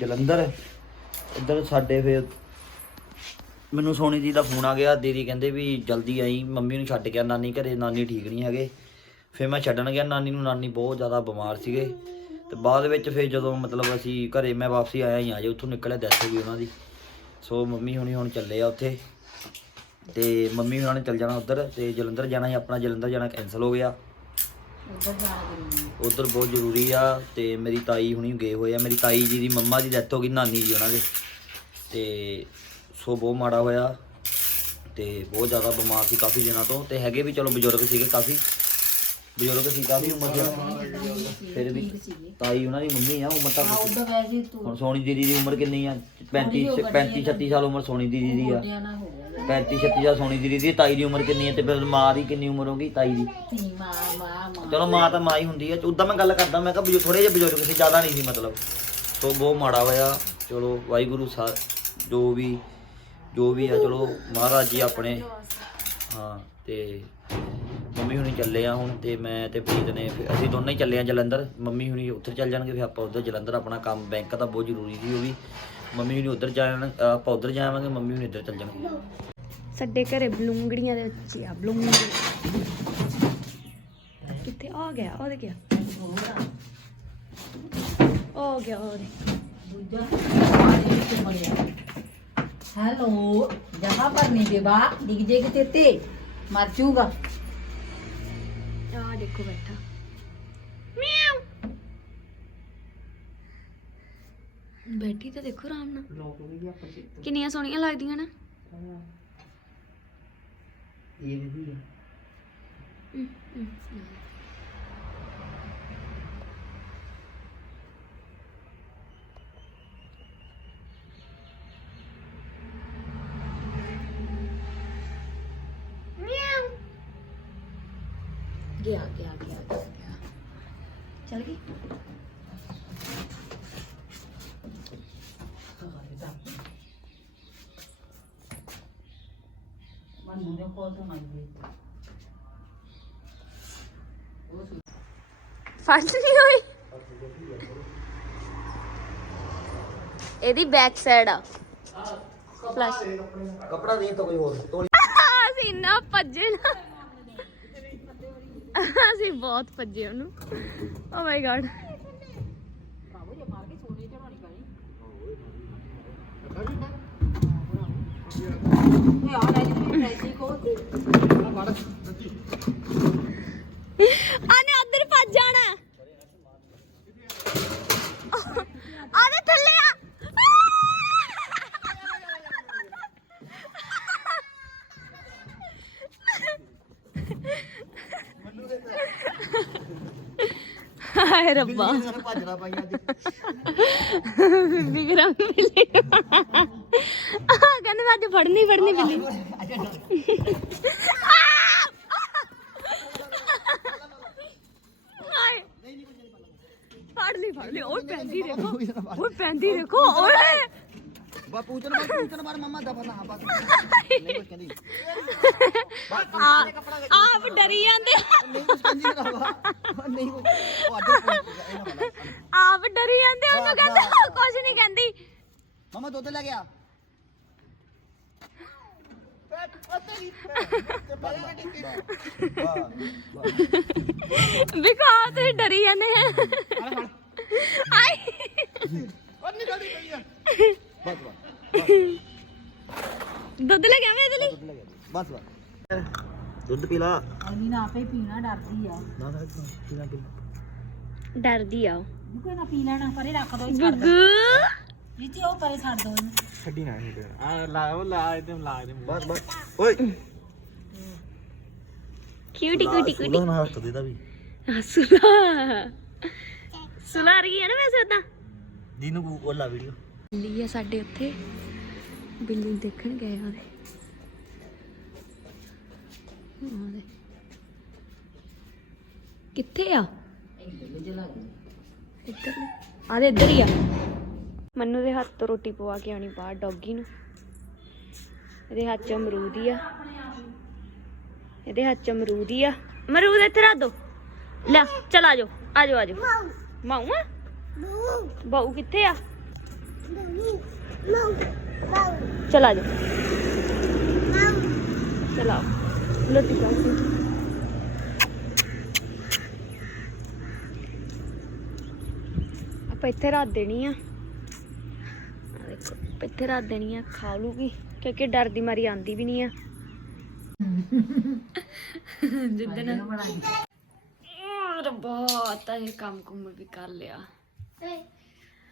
ਜਲੰਧਰ। ਇੱਧਰ ਸਾਡੇ ਫਿਰ ਮੈਨੂੰ ਸੋਨੀ ਜੀ ਦਾ ਫੋਨ ਆ ਗਿਆ, ਦੀਦੀ ਕਹਿੰਦੇ ਵੀ ਜਲਦੀ ਆਈ, ਮੰਮੀ ਨੂੰ ਛੱਡ ਗਿਆ, ਨਾਨੀ ਘਰੇ, ਨਾਨੀ ਠੀਕ ਨਹੀਂ ਹੈਗੇ। ਫਿਰ ਮੈਂ ਛੱਡਣ ਗਿਆ, ਨਾਨੀ ਨੂੰ, ਨਾਨੀ ਬਹੁਤ ਜ਼ਿਆਦਾ ਬਿਮਾਰ ਸੀਗੇ। ਤੇ ਬਾਅਦ ਵਿੱਚ ਫਿਰ ਜਦੋਂ ਮਤਲਬ ਅਸੀਂ ਘਰੇ, ਮੈਂ ਵਾਪਸੀ ਆਇਆ ਹੀ ਆ ਜੇ, ਉੱਥੋਂ ਨਿਕਲਿਆ ਡੈਥ ਹੋ ਗਈ ਉਹਨਾਂ ਦੀ। ਸੋ ਮੰਮੀ ਹੁਣੀ ਹੁਣ ਚੱਲੇ ਆ ਉੱਥੇ। ਤੇ ਮੰਮੀ ਉਹਨਾਂ ਨੇ ਚੱਲ ਜਾਣਾ ਉੱਧਰ, ਤੇ ਜਲੰਧਰ ਜਾਣਾ ਹੀ ਆਪਣਾ ਜਲੰਧਰ ਜਾਣਾ ਕੈਨਸਲ ਹੋ ਗਿਆ। ਉਧਰ ਬਹੁਤ ਜ਼ਰੂਰੀ ਆ ਤੇ ਮੇਰੀ ਤਾਈ ਹੁਣੀ ਗਏ ਹੋਏ ਆ। ਮੇਰੀ ਤਾਈ ਜੀ ਦੀ ਮੰਮਾ ਦੀ ਡੈਥ ਹੋ ਗਈ ਨਾਨੀ ਜੀ ਉਹਨਾਂ ਦੇ। ਤੇ ਸੋ ਬਹੁਤ ਮਾੜਾ ਹੋਇਆ ਤੇ ਬਹੁਤ ਜ਼ਿਆਦਾ ਬਿਮਾਰ ਸੀ ਕਾਫੀ ਦਿਨਾਂ ਤੋਂ। ਤੇ ਹੈਗੇ ਵੀ ਚਲੋ ਬਜ਼ੁਰਗ ਸੀਗੇ ਕਾਫੀ। ਬਜ਼ੁਰਗ ਸੀ ਕਾਫੀ ਉਮਰ ਦੇ। ਫਿਰ ਵੀ ਤਾਈ ਉਹਨਾਂ ਦੀ ਮੰਮੀ ਆ ਉਮਰ ਤਾਂ ਵੈਸੇ ਤੂੰ ਹੁਣ ਸੋਨੀ ਦੀਦੀ ਦੀ ਉਮਰ ਕਿੰਨੀ ਆ? 35 35 36 ਸਾਲ ਉਮਰ ਸੋਨੀ ਦੀਦੀ ਦੀ ਆ। ਨਾ ਹੋ ਗਿਆ। 35 36 ਸਾਲ ਸੋਨੀ ਦੀ ਤਾਈ ਦੀ ਉਮਰ ਕਿੰਨੀ ਹੈ ਤੇ ਫਿਰ ਮਾਂ ਦੀ ਕਿੰਨੀ ਉਮਰ ਹੋਗੀ ਤਾਈ ਦੀ? ਤੀ ਮਾਂ ਮਾਂ ਮਾਂ। ਚਲੋ ਮਾਂ ਤਾਂ ਮਾਂ ਹੀ ਹੁੰਦੀ ਹੈ। ਉਦਾਂ ਮੈਂ ਗੱਲ ਕਰਦਾ ਮੈਂ ਕਿਹਾ ਥੋੜੇ ਜਿਹੇ ਬਜ਼ੁਰਗ ਸੀ ਜ਼ਿਆਦਾ ਨਹੀਂ ਸੀ ਮਤਲਬ। ਸੋ ਬਹੁਤ ਮਾੜਾ ਹੋਇਆ। ਚਲੋ ਵਾਹਿਗੁਰੂ ਸਾ ਜੋ ਵੀ ਜੋ ਵੀ ਆ ਚਲੋ ਮਹਾਰਾਜ ਜੀ ਆਪਣੇ। ਹਾਂ ਤੇ ਮੰਮੀ ਹੁਣੀ ਚੱਲੇ ਆ ਹੁਣ ਤੇ ਮੈਂ ਤੇ ਪ੍ਰੀਤ ਨੇ ਫਿਰ ਅਸੀਂ ਦੋਨੇ ਹੀ ਚੱਲੇ ਆ ਜਲੰਧਰ। ਮੰਮੀ ਹੁਣੀ ਉੱਥੇ ਚੱਲ ਜਾਣਗੇ ਫਿਰ ਆਪਾਂ ਉੱਧਰ ਜਲੰਧਰ ਆਪਣਾ ਕੰਮ ਬੈਂਕ ਦਾ ਬਹੁਤ ਜ਼ਰੂਰੀ ਸੀ ਉਹ ਵੀ। ਮੰਮੀ ਹੁਣੀ ਉੱਧਰ ਜਾਣ ਆਪਾਂ ਉੱਧਰ ਜਾਵਾਂਗੇ ਮੰਮੀ ਹੁਣੀ ਇੱਧਰ ਚੱਲ ਜਾਣਗੇ। ਸਾਡੇ ਘਰੇ ਬਲੂੰਗੜੀਆਂ ਦੇ ਵਿੱਚ ਆ ਬਲੂੰਗੜੀ ਕਿੱਥੇ? ਆ ਗਿਆ ਗਿਆ। ਉਹ ਗਿਆ ਉਹਦੇ ਦੂਜਾ ਆਹ ਮਰਿਆ ਹੈਲੋ ਜਹਾਂ ਪਰ ਨਹੀਂ ਬੇਬਾ ਦਿਖ ਜੇ ਕਿ ਤੇ ਮਰ ਜੂਗਾ। ਆ ਦੇਖੋ ਬੈਠਾ। ਮਿਆਉ। ਬੈਠੀ ਤਾਂ ਦੇਖੋ ਆਰਾਮ ਨਾਲ। ਕਿੰਨੀਆਂ ਸੋਹਣੀਆਂ ਲੱਗਦੀਆਂ ਨਾ। ਇਹ ਵੀ ਹਮ, ਹਮ, ਗਿਆ ਗਿਆ ਗਿਆ ਗਿਆ ਚੱਲ ਗਈ ਮਨ ਨੇ ਫੜ ਨਹੀਂ ਹੋਈ। ਇਹਦੀ ਬੈਕ ਸਾਈਡ ਆ। ਫਲਸ਼ ਕਪੜਾ ਦੇ ਤਾਂ ਕੋਈ ਹੋਰ। ਤੋਲੀ। ਅਸੀਂ ਇੰਨਾ ਭੱਜੇ ਨਾ। ਅਸੀਂ ਬਹੁਤ ਭੱਜੇ ਉਹਨੂੰ। Oh ਓ ਮਾਈ ਗॉड ਇਹ ਆ ਲੈ ਆਨੇ ਅੰਦਰ ਭੱਜ ਜਾਣਾ। ਆਨੇ ਥੱਲੇ ਆ ਹਾਏ ਰੱਬਾ ਭੱਜਣਾ ਪਾਈਆਂ ਅੱਜ ਬੀਬੀ ਗਰਮ ਬਿੱਲੀ ਆ ਕਹਿੰਦੇ ਮੈਂ ਅੱਜ ਫੜਨੀ ਫੜਨੀ ਬਿੱਲੀ ਹਾਏ ਫੜ ਲਈ ਫੜ ਲਈ ਉਹ ਪੈਂਦੀ ਦੇਖੋ ਉਹ ਪੈਂਦੀ ਦੇਖੋ ਓਏ ਬਾ ਪੂਛਣ ਮਾਰ ਪੂਛਣ ਮਾਰ ਮਮਾ ਦਫਾ ਨਾ ਬਸ। ਨਹੀਂ ਕੁਝ ਕਹਿੰਦੀ ਆ ਆਪ ਡਰੀ ਜਾਂਦੇ ਨਹੀਂ ਕੁਝ ਕਹਿੰਦੀ ਨਾ ਨਹੀਂ ਕੁਝ ਉਹ ਅੱਜ ਇਹਨਾਂ ਵਾਲਾ ਆਪ ਡਰੀ ਜਾਂਦੇ ਉਹਨੂੰ ਕਹਿੰਦਾ ਕੁਝ ਨਹੀਂ ਕਹਿੰਦੀ। ਮਮਾ ਦੁੱਧ ਲੈ ਗਿਆ ਵਿਖਾ ਤੇ ਡਰੀ ਜਾਂਦੇ ਆ ਆਈ। ਬਸ ਬਸ। ਦੁੱਧ ਬਸ ਬਸ। ਦੁੱਧ ਪੀ ਲਾ। ਅਲੀ ਨਾ ਆਪੇ ਪੀਣਾ ਡਰਦੀ ਆ। ਨਾ ਨਾ ਪੀਣਾ ਪੀ ਡਰਦੀ ਆ ਉਹ। ਮੁਕੇ ਨਾ ਪੀ ਲੈਣਾ ਪਰੇ ਰੱਖ ਦੋ ਛੱਡ ਦੋ। ਗੁੱਗੂ ਨੀਚੇ ਉਹ ਪਰੇ ਛੱਡ ਦੋ ਇਹਨੂੰ। ਛੱਡੀ ਨਾ ਇਹ ਆ ਲਾ ਉਹ ਲਾ ਇਹਦੇ ਲਾ ਇਹਦੇ ਮੂੰਹ ਬਸ ਬਸ। ਓਏ। ਕਿਊਟੀ ਕਿਊਟੀ ਕਿਊਟੀ ਸੁਲਾ ਨਾ ਹੱਥ ਦੇਦਾ ਵੀ। ਹਾਂ, ਸੁਲਾ ਸੁਲਾ ਰਹੀ ਹੈ ਨਾ ਵੈਸੇ ਉਦਾਂ ਦੀਨੂ ਕੋ ਉਹਲਾ ਵੀਡੀਓ ਬਿੱਲੀ ਆ ਸਾਡੇ ਉੱਥੇ। ਬਿੱਲੀ ਨੂੰ ਦੇਖਣ ਗਏ ਉਹਦੇ। ਕਿੱਥੇ ਆ? ਇੱਧਰ ਇੱਧਰ ਹੀ ਆ। ਮੰਨੂ ਦੇ ਹੱਥ ਤੋਂ ਰੋਟੀ ਪਵਾ ਕੇ ਆਉਣੀ ਬਾਹਰ, ਡੌਗੀ ਨੂੰ। ਇਹਦੇ ਹੱਥ 'ਚ ਅਮਰੂਦ ਆ। ਇਹਦੇ ਹੱਥ 'ਚ ਅਮਰੂਦ ਆ। ਅਮਰੂਦ ਇੱਥੇ ਰੱਖ ਦੋ। ਲੈ, ਚਲ ਆ ਜਾਓ ਆ ਜਾਓ ਆ ਜਾਓ। ਮਾਊ ਆ? ਬਾਊ ਕਿੱਥੇ ਆ? ਚਲ ਆ ਜਾਓ। ਚਲਾਓ ਲੱਟੀ ਲਾ ਸੀ। ਆਪਾਂ ਇੱਥੇ ਰੱਖ ਦੇਣੀ ਆ। ਦੇਖੋ ਇੱਥੇ ਰੱਖ ਦੇਣੀ ਆ ਖਾ ਲੂਗੀ ਕਿਉਂਕਿ ਡਰ ਦੀ ਮਾਰੀ ਆਂਦੀ ਵੀ ਨਹੀਂ ਆ। ਜਿੱਦਣ ਰੱਬਾ ਤਾਂ ਇਹ ਕੰਮ ਕੁਮ ਵੀ ਕਰ ਲਿਆ।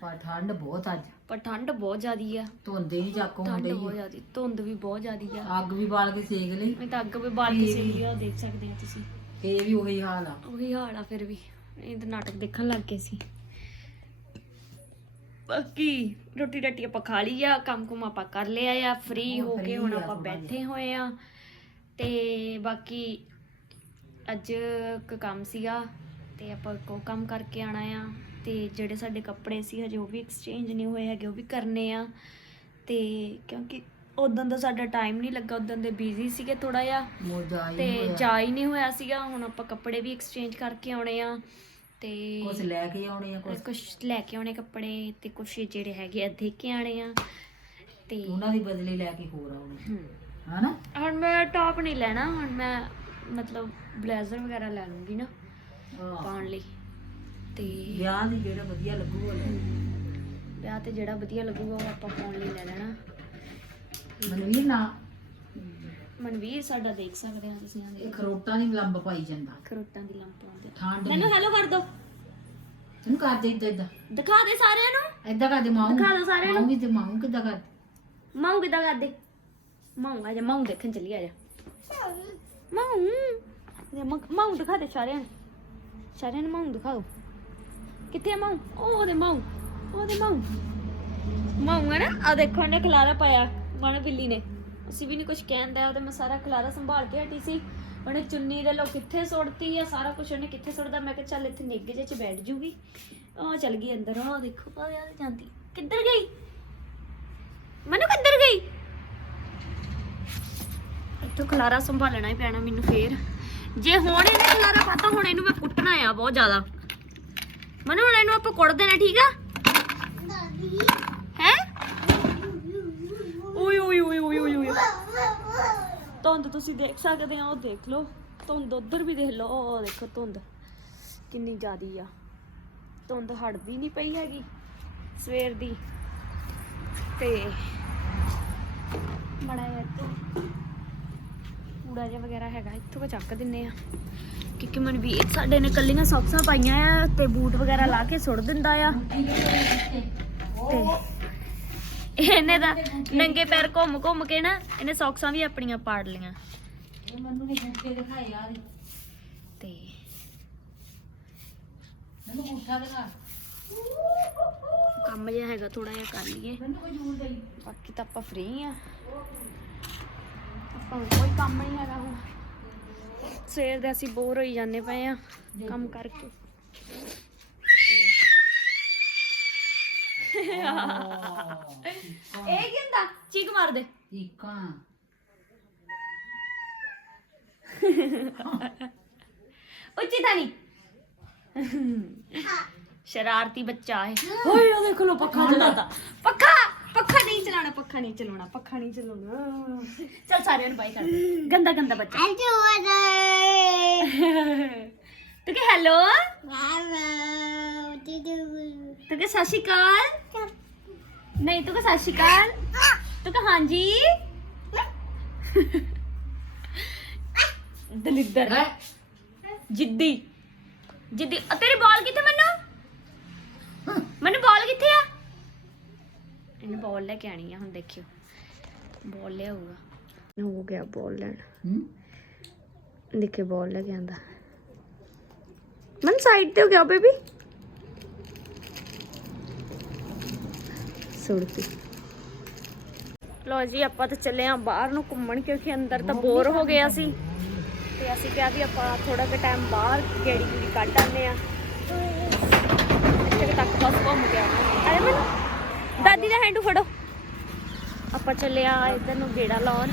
ਪਰ ਠੰਡ ਬਹੁਤ ਅੱਜ। ਪਰ ਠੰਡ ਬਹੁਤ ਜ਼ਿਆਦੀ ਆ। ਧੁੰਦੇ ਹੀ ਠੰਡ ਹੁੰਦੇ ਬਹੁਤ ਜ਼ਿਆਦੀ ਧੁੰਦ ਵੀ ਬਹੁਤ ਜ਼ਿਆਦੀ ਆ। ਅੱਗ ਵੀ ਬਾਲ ਕੇ ਸੇਕ ਲਈ। ਮੈਂ ਤਾਂ ਅੱਗ ਵੀ ਬਾਲ ਕੇ ਸੇਕ ਲਿਆ ਉਹ ਦੇਖ ਸਕਦੇ ਆ ਤੁਸੀਂ। ਇਹ ਵੀ ਉਹੀ ਹਾਲ ਆ। ਉਹੀ ਹਾਲ ਆ ਫਿਰ ਵੀ। ਇਹ ਤਾਂ ਨਾਟਕ ਦੇਖਣ ਲੱਗ ਗਏ ਸੀ। ਬਾਕੀ ਰੋਟੀ ਰੱਟੀ ਆਪਾਂ ਖਾ ਲਈ ਆ ਕੰਮ ਕੁਮ ਆਪਾਂ ਕਰ ਲਿਆ ਆ ਫ੍ਰੀ ਹੋ ਕੇ ਹੁਣ ਆ ਆਪਾਂ ਬੈਠੇ ਹੋਏ ਆ। ਤੇ ਬਾਕੀ ਅੱਜ ਇੱਕ ਕੰਮ ਸੀਗਾ ਤੇ ਆਪਾਂ ਕੋ ਕੰਮ ਕਰਕੇ ਆਣਾ ਆ। ਤੇ ਜਿਹੜੇ ਸਾਡੇ ਕੱਪੜੇ ਸੀ ਹਜੇ ਉਹ ਵੀ ਐਕਸਚੇਂਜ ਨਹੀਂ ਹੋਏ ਹੈਗੇ ਉਹ ਵੀ ਕਰਨੇ ਆ। ਤੇ ਕਿਉਂਕਿ ਉਦੋਂ ਦਾ ਸਾਡਾ ਟਾਈਮ ਨਹੀਂ ਲੱਗਾ ਉਦੋਂ ਦੇ ਬਿਜ਼ੀ ਸੀਗੇ ਥੋੜਾ ਜਿਹਾ। ਮੋਜਾ ਹੀ ਤੇ ਹੋਇਆ। ਜਾ ਹੀ ਨਹੀਂ ਹੋਇਆ ਸੀਗਾ ਹੁਣ ਆਪਾਂ ਕੱਪੜੇ ਵੀ ਐਕਸਚੇਂਜ ਕਰਕੇ ਆਉਣੇ ਆ। ਤੇ ਕੁਛ ਲੈ ਕੇ ਆਉਣੇ ਆ ਕੁਛ? ਕੁਝ ਲੈ ਕੇ ਆਉਣੇ ਕੱਪੜੇ ਤੇ ਕੁਝ ਜਿਹੜੇ ਹੈਗੇ ਆ ਦੇ ਕੇ ਆਣੇ ਆ। ਤੇ ਉਹਨਾਂ ਦੀ ਬਦਲੀ ਲੈ ਕੇ ਹੋਰ ਆਉਣੇ। ਹਮ, ਹਨਾ? ਹੁਣ ਮੈਂ ਟੌਪ ਨਹੀਂ ਲੈਣਾ ਹੁਣ ਮੈਂ ਮਤਲਬ ਬਲੇਜ਼ਰ ਵਗੈਰਾ ਲੈ ਲੂੰਗੀ ਨਾ ਪਾਉਣ ਲਈ। ਤੇ ਵਿਆਹ ਦੀ ਜਿਹੜਾ ਵਧੀਆ ਲੱਗੂਗਾ ਲੈ ਵਿਆਹ ਤੇ ਜਿਹੜਾ ਵਧੀਆ ਲੱਗੂਗਾ ਉਹ ਆਪਾਂ ਪਾਉਣ ਲਈ ਲੈ ਲੈਣਾ। ਮਨਵੀਰ ਨਾ। ਮਨਵੀਰ ਸਾਡਾ ਦੇਖ ਸਕਦੇ ਆ ਤੁਸੀਂ ਇਹ ਖਰੋਟਾਂ ਦੀ ਲੰਬ ਪਾਈ ਜਾਂਦਾ। ਖਰੋਟਾਂ ਦੀ ਲੰਪ ਆਉਂਦੇ ਠੰਡ ਮੈਨੂੰ ਹੈਲੋ ਕਰ ਦੋ। ਤੈਨੂੰ ਕਰ ਦੇ ਇਦਾਂ ਇਦਾਂ। ਦਿਖਾ ਦੇ ਸਾਰਿਆਂ ਨੂੰ। ਏਦਾਂ ਕਰ ਦੇ ਮਾਉਂ ਦਿਖਾ ਦਿਓ ਸਾਰਿਆਂ ਨੂੰ। ਮਾਊਂ ਵੀ ਤੇ ਮਾਉਂ ਕਿੱਦਾਂ ਕਰ ਮਾਉ ਕਿਦਾਂ ਕਰਦੇ ਮਾਉ ਆ ਜਾ ਮਾਉ ਦੇਖਣ ਚੱਲੀ ਆ ਜਾ। ਮਾਉ ਮਾਉ ਦਿਖਾ ਦੇ ਸਾਰਿਆਂ ਨੂੰ। ਸਾਰਿਆਂ ਨੂੰ ਮਾਉ ਦਿਖਾਓ। ਕਿੱਥੇ ਆ ਮਾਉ ਉਹ ਉਹਦੇ ਮਾਉ ਉਹਦੇ ਮਾਉ ਮਾਉ ਹੈ ਨਾ? ਆ ਦੇਖੋ ਨੇ ਖਲਾਰਾ ਪਾਇਆ ਮਨ ਬਿੱਲੀ ਨੇ। ਅਸੀਂ ਵੀ ਨਹੀਂ ਕੁਝ ਕਹਿੰਦਾ ਉਹਦੇ ਮੈਂ ਸਾਰਾ ਖਲਾਰਾ ਸੰਭਾਲ ਕੇ ਹਟੀ ਸੀ। ਉਹਨੇ ਚੁੰਨੀ ਦੇ ਲੋ ਕਿੱਥੇ ਸੁੱਟਤੀ ਆ, ਸਾਰਾ ਕੁਝ ਉਹਨੇ ਕਿੱਥੇ ਸੁੱਟਦਾ? ਮੈਂ ਕਿਹਾ ਚੱਲ ਇੱਥੇ ਨਿੱਘ ਜਿਹੇ ਚ ਬੈਠ ਜੂਗੀ। ਆ ਚੱਲ ਗਈ ਅੰਦਰ, ਆ ਦੇਖੋ, ਆ ਯਾਰ ਜਾਂਦੀ। ਕਿੱਧਰ ਗਈ? ਮਨੂ ਕਿੱਧਰ ਗਈ? ਇੱਥੋਂ ਖਲਾਰਾ ਸੰਭਾਲਣਾ ਹੀ ਪੈਣਾ ਮੈਨੂੰ ਫੇਰ। ਜੇ ਹੁਣ ਇਹਨੇ ਖਲਾਰਾ ਪਾਤਾ, ਹੁਣ ਇਹਨੂੰ ਮੈਂ ਕੁੱਟਣਾ ਆ ਬਹੁਤ ਜ਼ਿਆਦਾ। ਮਨੂ, ਹੁਣ ਇਹਨੂੰ ਆਪਾਂ ਕੁੱਟ ਦੇਣਾ ਠੀਕ ਆ? ਹੈ? ਓਏ ਓਏ ਓਏ ਓਏ ਓਏ ਓਏ। ਧੁੰਦ ਤੁਸੀਂ ਦੇਖ ਸਕਦੇ ਆ, ਉਹ ਦੇਖ ਲਓ। ਧੁੰਦ ਉਧਰ ਵੀ ਦੇਖ ਲਓ, ਉਹ ਦੇਖੋ ਧੁੰਦ। ਕਿੰਨੀ ਜ਼ਿਆਦੀ ਆ। ਧੁੰਦ ਹਟਦੀ ਨਹੀਂ ਪਈ ਹੈਗੀ ਸਵੇਰ ਦੀ। ਤੇ ਬੜਾ ਜਿਹਾ ਇੱਥੇ ਕੂੜਾ ਜਿਹਾ ਵਗੈਰਾ ਹੈਗਾ, ਇੱਥੋਂ ਕੋ ਚੱਕ ਦਿੰਨੇ ਆ। ਕਿਉਂਕਿ ਮਨਵੀਰ ਸਾਡੇ ਨੇ ਕੱਲੀਆਂ ਸੌਕਸਾਂ ਪਾਈਆਂ ਆ ਤੇ ਬੂਟ ਵਗੈਰਾ ਲਾ ਕੇ ਸੁੱਟ ਦਿੰਦਾ ਆ। ਤੇ ਇਹਨੇ ਤਾਂ ਨੰਗੇ ਪੈਰ ਘੁੰਮ ਘੁੰਮ ਕੇ ਨਾ ਇਹਨੇ ਸੌਕਸਾਂ ਵੀ ਆਪਣੀਆਂ ਪਾੜ ਲੀਆਂ ਇਹ ਮੈਨੂੰ ਨੇ ਗੁੱਠੇ ਦਿਖਾਏ ਯਾਰ ਤੇ ਮੈਨੂੰ ਗੁੱਠਾ ਦਿਖਾ। ਕੰਮ ਜਿਹਾ ਹੈਗਾ ਥੋੜਾ ਜਿਹਾ ਕਰ ਲਈਏ। ਦੇ ਬਾਕੀ ਤਾਂ ਆਪਾਂ ਫ੍ਰੀ ਆ। ਆਪਾਂ ਕੋਈ ਕੰਮ ਨਹੀਂ ਹੈਗਾ ਹੁਣ। ਸਵੇਰ ਦੇ ਅਸੀਂ ਬੋਰ ਹੋਈ ਜਾਂਦੇ ਪਏ ਆ ਕੰਮ ਕਰਕੇ। ਇਹ ਕੀ ਹੁੰਦਾ? ਚੀਕ ਮਾਰ ਦੇ ਟੀਕਾਂ ਉੱਚੀ ਤਾਂ ਨਹੀਂ। ਸ਼ਰਾਰਤੀ ਬੱਚਾ ਹੈ ਓਏ ਉਹ ਦੇਖ ਲੋ ਪੱਖਾ ਚਲਾਤਾ ਪੱਖਾ! ਪੱਖਾ ਨਹੀਂ ਚਲਾਉਣਾ ਪੱਖਾ ਨਹੀਂ ਚਲਾਉਣਾ ਪੱਖਾ ਨਹੀਂ ਚਲਾਉਣਾ। ਚਲ ਸਾਰਿਆਂ ਨੂੰ ਬਾਈ ਕਰ। ਗੰਦਾ ਗੰਦਾ ਬੱਚਾ। ਤੂੰ ਕਿ ਹੈਲੋ ਤੂੰ ਕਿ ਸਤਿ ਸ਼੍ਰੀ ਅਕਾਲ ਨਹੀਂ ਤੂੰ ਕਿ ਸਤਿ ਸ਼੍ਰੀ ਅਕਾਲ ਤੂੰ ਕਿ ਹਾਂਜੀ ਦਲਿੱਦਰ ਜਿੱਦੀ ਜਿੱਦੀ ਅ, ਤੇਰੀ ਬਾਲ ਕਿੱਥੇ ਮੈਨੂੰ ਮੈਨੂੰ ਬਾਲ ਕਿੱਥੇ ਆ ਇਹਨੇ ਬਾਲ ਲੈ ਕੇ ਆਣੀ ਆ ਹੁਣ ਦੇਖਿਓ ਬਾਲ ਲਿਆਊਗਾ ਹੋ ਗਿਆ ਬਾਲ ਲੈਣ ਹੂੰ ਦੇਖੇ ਬਾਲ ਲੈ ਕੇ ਆਂਦਾ। ਮਨ ਸਾਈਡ ਤੇ ਹੋ ਗਿਆ ਬੇਬੀ ਸੁਣਤੀ ਲੋ ਜੀ ਆਪਾਂ ਤਾਂ ਚੱਲੇ ਆ ਬਾਹਰ ਨੂੰ ਘੁੰਮਣ ਕਿਉਂਕਿ ਅੰਦਰ ਤਾਂ ਬੋਰ ਹੋ ਗਿਆ ਸੀ। ਤੇ ਅਸੀਂ ਕਿਹਾ ਵੀ ਆਪਾਂ ਥੋੜਾ ਕੁ ਟਾਈਮ ਬਾਹਰ ਗੇੜੀ ਗੂੜੀ ਕੱਢ ਆਉਂਦੇ ਆ। ਇੱਥੇ ਤੱਕ ਬਸ ਘੁੰਮ ਆਵਾਂਗੇ ਅਰੇ ਮੈਨੂੰ ਦਾਦੀ ਦਾ ਹੈਂਡ ਫੜੋ। ਆਪਾਂ ਚੱਲੇ ਆ ਇੱਧਰ ਨੂੰ ਗੇੜਾ ਲਾਉਣ।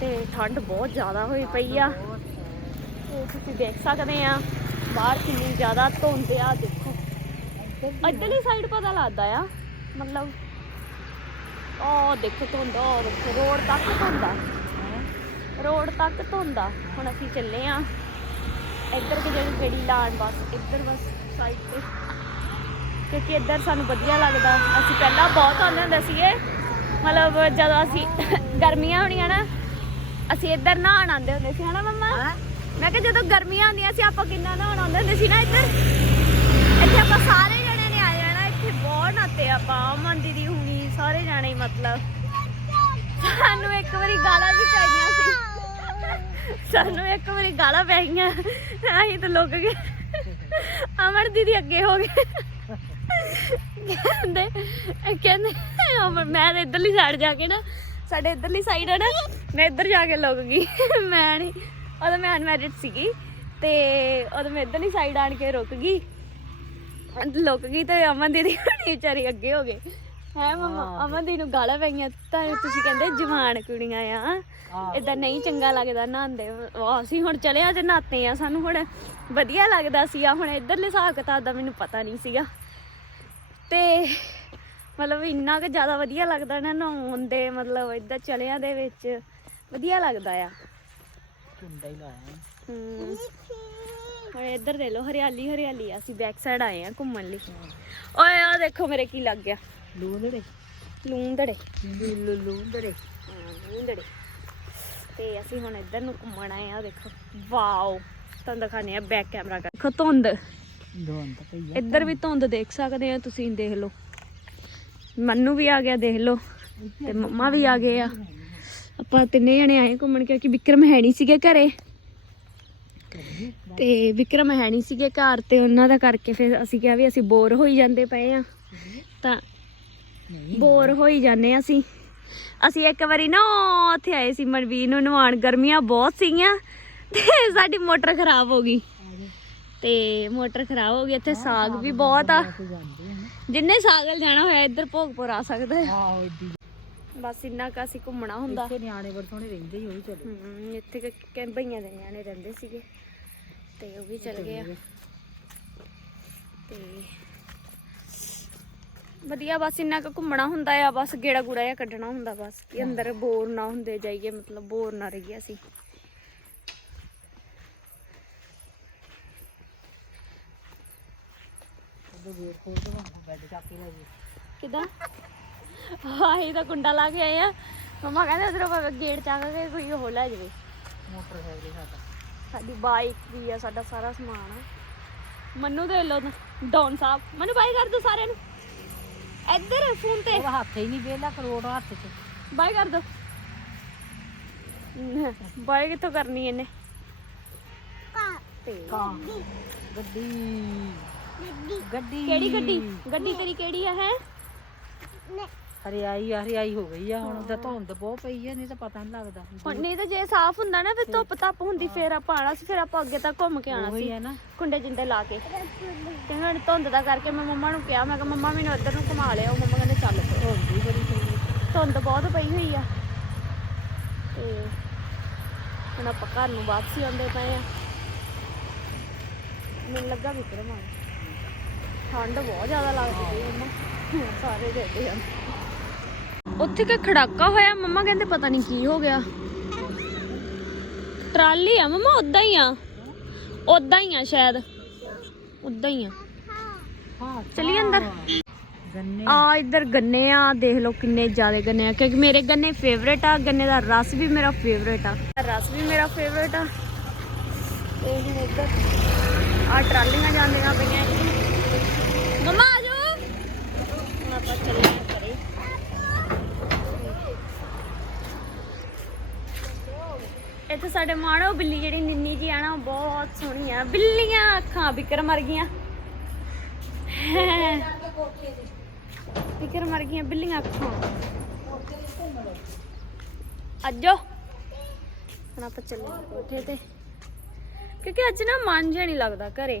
ਤੇ ਠੰਡ ਬਹੁਤ ਜ਼ਿਆਦਾ ਹੋਈ ਪਈ ਆ। ਇਹ ਤੁਸੀਂ ਦੇਖ ਸਕਦੇ ਆ, ਬਾਹਰ ਕਿੰਨੀ ਜ਼ਿਆਦਾ ਧੁੰਦ ਆ, ਦੇਖੋ। ਇੱਧਰਲੀ ਸਾਈਡ ਪਤਾ ਲੱਗਦਾ ਆ, ਮਤਲਬ ਉਹ ਦੇਖੋ ਧੁੰਦ ਉਹ ਦੇਖੋ, ਰੋਡ ਤੱਕ ਧੁੰਦਾ ਰੋਡ ਤੱਕ ਧੁੰਦਾ ਹੁਣ ਅਸੀਂ ਚੱਲੇ ਆ। ਇੱਧਰ ਕਿ ਜਿਹੜੀ ਗੇੜੀ ਲਾਣ ਬਸ, ਇੱਧਰ ਬਸ ਸਾਈਡ ਤੇ। ਕਿਉਂਕਿ ਇੱਧਰ ਸਾਨੂੰ ਵਧੀਆ ਲੱਗਦਾ। ਅਸੀਂ ਪਹਿਲਾਂ ਬਹੁਤ ਆਉਂਦੇ ਹੁੰਦੇ ਸੀਗੇ। ਮਤਲਬ ਜਦੋਂ ਅਸੀਂ ਗਰਮੀਆਂ ਹੋਣੀਆਂ ਨਾ ਅਸੀਂ ਇੱਧਰ ਨਹਾਉਣ ਆਉਂਦੇ ਹੁੰਦੇ ਸੀ ਹਨਾ ਮੰਮਾ? ਮੈਂ ਕਿਹਾ ਜਦੋਂ ਗਰਮੀਆਂ ਆਉਂਦੀਆਂ ਸੀ ਆਪਾਂ ਕਿੰਨਾ ਨਹਾਉਣ ਆਉਂਦੇ ਹੁੰਦੇ ਸੀ ਨਾ ਇੱਧਰ? ਇੱਥੇ ਆਪਾਂ ਸਾਰੇ ਜਣੇ ਨੇ ਆ ਜਾਣਾ ਇੱਥੇ ਬਹੁਤ ਨਾਤੇ ਆਪਾਂ ਅਮਨ ਦੀਦੀ ਹੁਣੀ ਸਾਰੇ ਜਾਣੇ ਹੀ ਮਤਲਬ। ਸਾਨੂੰ ਇੱਕ ਵਾਰੀ ਗਾਲਾਂ ਵੀ ਪੈ ਗਈਆਂ ਸੀ। ਸਾਨੂੰ ਇੱਕ ਵਾਰੀ ਗਾਲਾਂ ਪੈ ਗਈਆਂ ਅਸੀਂ ਤਾਂ ਲੁੱਕ ਗਏ। ਅਮਰ ਦੀਦੀ ਅੱਗੇ ਹੋ ਗਏ। ਕਹਿੰਦੇ ਕਹਿੰਦੇ ਮੈਂ ਤਾਂ ਇੱਧਰਲੀ ਸਾਈਡ ਜਾ ਕੇ ਨਾ ਸਾਡੇ ਇੱਧਰਲੀ ਸਾਈਡ ਹੈ ਨਾ ਮੈਂ ਇੱਧਰ ਜਾ ਕੇ ਲੁੱਕ ਗਈ। ਮੈਂ ਨਹੀਂ ਉਦੋਂ ਮੈਂ ਅਨਮੈਰਿਡ ਸੀਗੀ ਤੇ ਉਦੋਂ ਮੈਂ ਇੱਧਰਲੀ ਸਾਈਡ ਆਣ ਕੇ ਰੁਕ ਗਈ। ਲੁੱਕ ਗਈ ਤੇ ਅਮਨ ਦੀਦੀ ਹੁਣੀ ਵਿਚਾਰੀ ਅੱਗੇ ਹੋ ਗਏ। ਹੈ ਮਮਾ ਅਮਨ ਦੀ ਨੂੰ ਗਾਲਾਂ ਪਈਆਂ ਤਾਂ ਤੁਸੀਂ ਕਹਿੰਦੇ ਜਵਾਨ ਕੁੜੀਆਂ ਆ। ਇਦਾਂ ਨਹੀਂ ਚੰਗਾ ਲੱਗਦਾ ਨਹਾਉਂਦੇ ਅਸੀਂ ਹੁਣ ਚਲੇ ਆ ਤੇ ਨਹਾਤੇ ਆ ਸਾਨੂੰ ਹੁਣ। ਵਧੀਆ ਲੱਗਦਾ ਸੀ ਆ ਹੁਣ ਇਧਰਲੇ ਹਿਸਾਬ ਕਿਤਾਬ ਦਾ ਮੈਨੂੰ ਪਤਾ ਨਹੀਂ ਸੀਗਾ। ਤੇ ਮਤਲਬ ਇੰਨਾ ਕਿ ਜ਼ਿਆਦਾ ਵਧੀਆ ਲੱਗਦਾ ਨਾ ਨਹਾਉਣ ਦੇ ਮਤਲਬ ਇਦਾਂ ਚਲਿਆਂ ਦੇ ਵਿੱਚ ਵਧੀਆ ਲੱਗਦਾ ਆ। ਚੁੰਡਾ ਹੀ ਲਾਇਆ ਹਮ। ਹੁਣ ਇੱਧਰ ਦੇ ਲੋ ਹਰਿਆਲੀ ਹਰਿਆਲੀ ਆ। ਅਸੀਂ ਬੈਕ ਸਾਈਡ ਆਏ ਆ ਘੁੰਮਣ ਲਈ। ਓਏ ਆ ਦੇਖੋ ਮੇਰੇ ਕੀ ਲੱਗ ਗਿਆ। ਲੂੰਦੜੇ। ਲੂੰਦੜੇ। ਲੂ ਲੂੰਦੜੇ। ਹਾਂ, ਲੂੰਦੜੇ। ਤੇ ਅਸੀਂ ਹੁਣ ਇੱਧਰ ਨੂੰ ਘੁੰਮਣ ਆਏ ਆ ਦੇਖੋ। ਵਾਓ ਤੁਹਾਨੂੰ ਦਿਖਾਣੇ ਆ ਬੈਕ ਕੈਮਰਾ ਕਰ ਦੇਖੋ ਧੁੰਦ। ਦੋਨ ਤਾਂ ਪਈ ਇੱਧਰ ਵੀ ਧੁੰਦ ਦੇਖ ਸਕਦੇ ਆ ਤੁਸੀਂ ਦੇਖ ਲਓ। ਮੰਨੂ ਵੀ ਆ ਗਿਆ, ਦੇਖ ਲਓ। ਤੇ ਮੰਮਾ ਵੀ ਆ ਗਏ ਆ। ਆਪਾਂ ਤਿੰਨੇ ਜਣੇ ਆਏ ਘੁੰਮਣ, ਕਿਉਂਕਿ ਵਿਕਰਮ ਹੈ ਨਹੀਂ ਸੀਗੇ ਘਰੇ। ਤੇ ਵਿਕਰਮ ਹੈ ਨਹੀਂ ਸੀਗੇ ਘਰ, ਤੇ ਉਹਨਾਂ ਦਾ ਕਰਕੇ ਫਿਰ ਅਸੀਂ ਕਿਹਾ ਵੀ ਅਸੀਂ ਬੋਰ ਹੋਈ ਜਾਂਦੇ ਪਏ ਆ। ਤਾਂ ਬੋਰ ਹੋਈ ਜਾਂਦੇ ਆ ਅਸੀਂ। ਅਸੀਂ ਇੱਕ ਵਾਰੀ ਨਾ ਉੱਥੇ ਆਏ ਸੀ ਮਨਵੀਰ ਨੂੰ ਨਵਾਉਣ, ਗਰਮੀਆਂ ਬਹੁਤ ਸੀਗੀਆਂ, ਤੇ ਸਾਡੀ ਮੋਟਰ ਖਰਾਬ ਹੋ ਗਈ। ਤੇ ਮੋਟਰ ਖਰਾਬ ਹੋ ਗਈ, ਇੱਥੇ ਸਾਗ ਵੀ ਬਹੁਤ ਆ। ਜਿੰਨੇ ਸਾਗਲ ਜਾਣਾ ਹੋਇਆ ਇੱਧਰ ਭੋਗਪੁਰ ਆ ਸਕਦਾ ਹੈ। ਆਹੋ ਇੱਦੀ ਬਸ ਇੰਨਾ ਕੁ ਅਸੀਂ ਘੁੰਮਣਾ ਹੁੰਦਾ। ਇੱਥੇ ਨਿਆਣੇ ਬੜੇ ਸੋਹਣੇ ਰਹਿੰਦੇ ਹੀ ਉਹ ਵੀ ਚਲੇ। ਹਮ, ਇੱਥੇ ਕਿ ਕਿ ਭਈਆਂ ਦੇ ਨਿਆਣੇ ਰਹਿੰਦੇ ਸੀਗੇ ਤੇ ਉਹ ਵੀ ਚਲ ਗਏ ਆ। ਤੇ ਵਧੀਆ ਬਸ ਇੰਨਾ ਕੁ ਘੁੰਮਣਾ ਹੁੰਦਾ ਆ ਬਸ ਗੇੜਾ ਗੂੜਾ ਜਿਹਾ ਕੱਢਣਾ ਹੁੰਦਾ ਬਸ ਕਿ ਅੰਦਰ ਬੋਰ ਨਾ ਹੁੰਦੇ ਜਾਈਏ ਮਤਲਬ ਬੋਰ ਨਾ ਰਹੀਏ ਅਸੀਂ। ਉਹਦੇ ਗੇਟ ਖੋਲ ਕੇ ਨਾ ਬੈੱਡ ਚੱਕ ਕੇ ਲੈ ਜੀ ਕਿਦਾਂ? ਆਹੀ ਤਾਂ ਕੁੰਡਾ ਲਾ ਕੇ ਆਏ ਆ। ਮਮਾ ਕਹਿੰਦੇ ਉਧਰੋਂ ਗੇਟ ਚੱਕ ਕੇ ਕੋਈ ਹੋ ਲੈ ਜਾਵੇ। ਮੋਟਰਸਾਈਕਲ ਸਾਡਾ। ਸਾਡੀ ਬਾਈਕ ਵੀ ਆ ਸਾਡਾ ਸਾਰਾ ਸਮਾਨ ਆ। ਮੰਨੂ ਦੇ ਲੋ ਡੌਨ ਸਾਹਿਬ। ਮੈਨੂੰ ਬਾਈ ਕਰ ਦੋ ਸਾਰਿਆਂ ਨੂੰ। ਇੱਧਰ ਫੋਨ ਤੇ। ਉਹਦਾ ਹੱਥ ਹੀ ਨਹੀਂ ਵੇਲਾ ਕਰੋੜ ਹੱਥ 'ਚ। ਬਾਈ ਕਰ ਦੋ। ਬਾਈ ਕਿੱਥੋਂ ਕਰਨੀ ਇਹਨੇ? ਤੇ ਗੱਡੀ। ਗੱਡੀ। ਕਿਹੜੀ ਗੱਡੀ? ਗੱਡੀ ਤੇਰੀ ਕਿਹੜੀ ਆ ਹੈ? ਹਰਿਆਈ ਆ, ਹਰਿਆਈ ਹੋ ਗਈ ਆ ਹੁਣ ਤਾਂ ਧੁੰਦ ਬਹੁਤ ਪਈ ਆ ਨਹੀਂ ਤਾਂ ਪਤਾ ਨਹੀਂ ਲੱਗਦਾ। ਹੁਣ ਨਹੀਂ ਤਾਂ ਜੇ ਸਾਫ਼ ਹੁੰਦਾ ਨਾ ਫਿਰ ਧੁੱਪ ਧੱਪ ਹੁੰਦੀ ਫੇਰ ਆਪਾਂ ਆਣਾ ਸੀ ਫਿਰ ਆਪਾਂ ਅੱਗੇ ਤੱਕ ਘੁੰਮ ਕੇ ਆਣਾ ਉਹੀ ਸੀ। ਹੈ ਨਾ। ਕੁੰਡੇ ਜਿੰਦੇ ਲਾ ਕੇ। ਤੇ ਹੁਣ ਧੁੰਦ ਦਾ ਕਰਕੇ ਮੈਂ ਮੰਮਾ ਨੂੰ ਕਿਹਾ ਮੈਂ ਕਿਹਾ ਮੰਮਾ ਮੈਨੂੰ ਇੱਧਰ ਨੂੰ ਘੁਮਾ ਲਿਆ ਉਹ ਮੰਮਾ ਕਹਿੰਦੇ ਚੱਲ ਫਿਰ ਧੁੰਦ ਹੀ ਬੜੀ ਪਈ ਆ। ਧੁੰਦ ਬਹੁਤ ਪਈ ਹੋਈ ਆ। ਤੇ ਹੁਣ ਆਪਾਂ ਘਰ ਨੂੰ ਵਾਪਸੀ ਆਉਂਦੇ ਪਏ ਆ। ਮੈਨੂੰ ਲੱਗਾ ਵਿਕਰਮ ਆ ਗਿਆ। ਠੰਡ ਬਹੁਤ ਜ਼ਿਆਦਾ ਲੱਗਦੀ ਪਈ ਮੰਮਾ। ਸਾਰੇ ਦੇਖਦੇ ਆ। ਉੱਥੇ ਕਿ ਖੜਾਕਾ ਹੋਇਆ, ਮੰਮਾ ਕਹਿੰਦੇ ਪਤਾ ਨਹੀਂ ਕੀ ਹੋ ਗਿਆ। ਟਰਾਲੀ ਆ ਮੰਮਾ ਉਦਾਂ ਹੀ ਆ। ਉਦਾਂ ਹੀ ਆ ਸ਼ਾਇਦ। ਉਦਾਂ ਹੀ ਆ। ਹਾਂ ਚਲੀ ਅੰਦਰ। ਗੰਨੇ ਆ ਇੱਧਰ ਗੰਨੇ ਆ, ਦੇਖ ਲਓ ਕਿੰਨੇ ਜ਼ਿਆਦਾ ਗੰਨੇ ਆ। ਕਿਉਂਕਿ ਮੇਰੇ ਗੰਨੇ ਫੇਵਰੇਟ ਆ, ਗੰਨੇ ਦਾ ਰਸ ਵੀ ਮੇਰਾ ਫੇਵਰੇਟ ਆ। ਰਸ ਵੀ ਮੇਰਾ ਫੇਵਰੇਟ ਆ। ਤੇ ਹੁਣ ਇੱਧਰ ਆ ਟਰਾਲੀਆਂ ਜਾਂਦੀਆਂ ਪਈਆਂ ਮਮਾ ਆ ਜਾਓ ਹੁਣ ਆਪਾਂ ਚੱਲੇ ਘਰੇ ਇੱਥੇ ਸਾਡੇ ਮਾਣੋ ਬਿੱਲੀ ਜਿਹੜੀ ਨਿੰਨੀ ਜੀ ਆ ਨਾ, ਉਹ ਬਹੁਤ ਸੋਹਣੀ ਆ। ਬਿੱਲੀਆਂ ਅੱਖਾਂ ਬਿਕਰ ਮਰ ਗਈਆਂ। ਫਿਕਰ ਮਰ ਗਈਆਂ ਬਿੱਲੀਆਂ ਅੱਖਾਂ। ਅੱਜੋ ਹੁਣ ਆਪਾਂ ਚੱਲੇ ਕੋਠੇ ਤੇ। ਕਿਉਂਕਿ ਅੱਜ ਨਾ ਮਨ ਜਿਹਾ ਨਹੀਂ ਲੱਗਦਾ ਘਰੇ।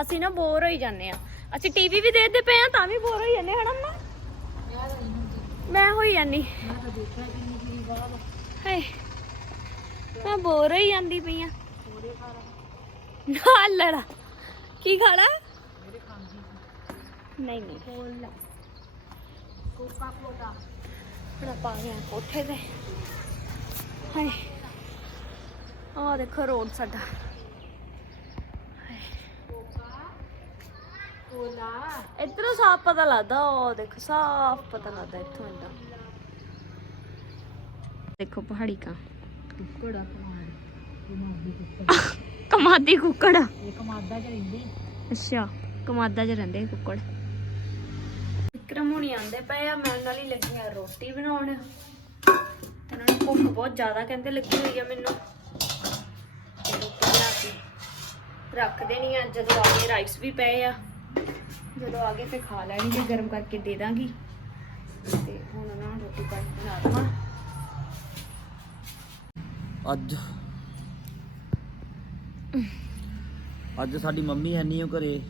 ਅਸੀਂ ਨਾ ਬੋਰ ਹੋਈ ਜਾਂਦੇ ਆ। ਅਸੀਂ ਟੀਵੀ ਵੀ ਦੇਖਦੇ ਪਏ ਆ ਤਾਂ ਵੀ ਬੋਰ ਹੋਈ ਜਾਂਦੇ ਹਨਾ ਮੰਮਾ? ਮੈਂ ਹੋਈ ਜਾਂਦੀ। ਹਾਏ, ਮੈਂ ਬੋਰ ਹੋਈ ਜਾਂਦੀ ਪਈ ਆ ਨਾਲ ਲੜਾ। ਕੀ ਖਾਣਾ? ਨਹੀਂ ਨਹੀਂ। ਕੋਕਾ ਕੋਲਾ ਹੁਣ ਆਪਾਂ ਆ ਗਏ ਹਾਂ ਕੋਠੇ ਤੇ। ਹਾਏ, ਆਹ ਦੇਖੋ ਰੋਡ ਸਾਡਾ। ਇਧਰੋਂ ਸਾਫ਼ ਪਤਾ ਲੱਗਦਾ ਉਹ ਦੇਖੋ ਸਾਫ਼ ਪਤਾ ਲੱਗਦਾ ਇੱਥੋਂ ਏਦਾਂ ਦੇਖੋ ਪਹਾੜੀ ਕਾ। ਕੁੱਕੜ ਕਮਾਦੀ ਕੁੱਕੜ। ਇਹ ਕਮਾਦਾ ਚ ਰਹਿੰਦੀ। ਅੱਛਾ ਕਮਾਦਾ 'ਚ ਰਹਿੰਦੇ ਕੁੱਕੜ। ਵਿਕਰਮ ਹੁਣੀ ਆਂਦੇ ਪਏ ਆ ਮੈਂ ਨਾਲ ਹੀ ਲੱਗੀ ਆ ਰੋਟੀ ਬਣਾਉਣ। ਤੇ ਉਹਨਾਂ ਨੂੰ ਭੁੱਖ ਬਹੁਤ ਜ਼ਿਆਦਾ ਕਹਿੰਦੇ ਲੱਗੀ ਹੋਈ ਆ ਮੈਨੂੰ। ਤੇ ਰੋਟੀ ਬਣਾ ਕੇ ਰੱਖ ਦੇਣੀ ਆ ਜਦੋਂ ਆ ਗਏ ਰਾਈਸ ਵੀ ਪਏ ਆ। ਜਦੋਂ ਆ ਗਏ ਫਿਰ ਖਾ ਲੈਣੀ ਤੇ ਗਰਮ ਕਰਕੇ ਦੇ ਦਾਂਗੀ। ਤੇ ਹੁਣ ਉਹਨਾਂ ਨੂੰ ਰੋਟੀ ਪਾਣੀ ਬਣਾ ਦਵਾਂ। ਅੱਜ। ਅੱਜ ਸਾਡੀ ਮੰਮੀ ਹੈ ਨਹੀਂ ਉਹ ਘਰੇ।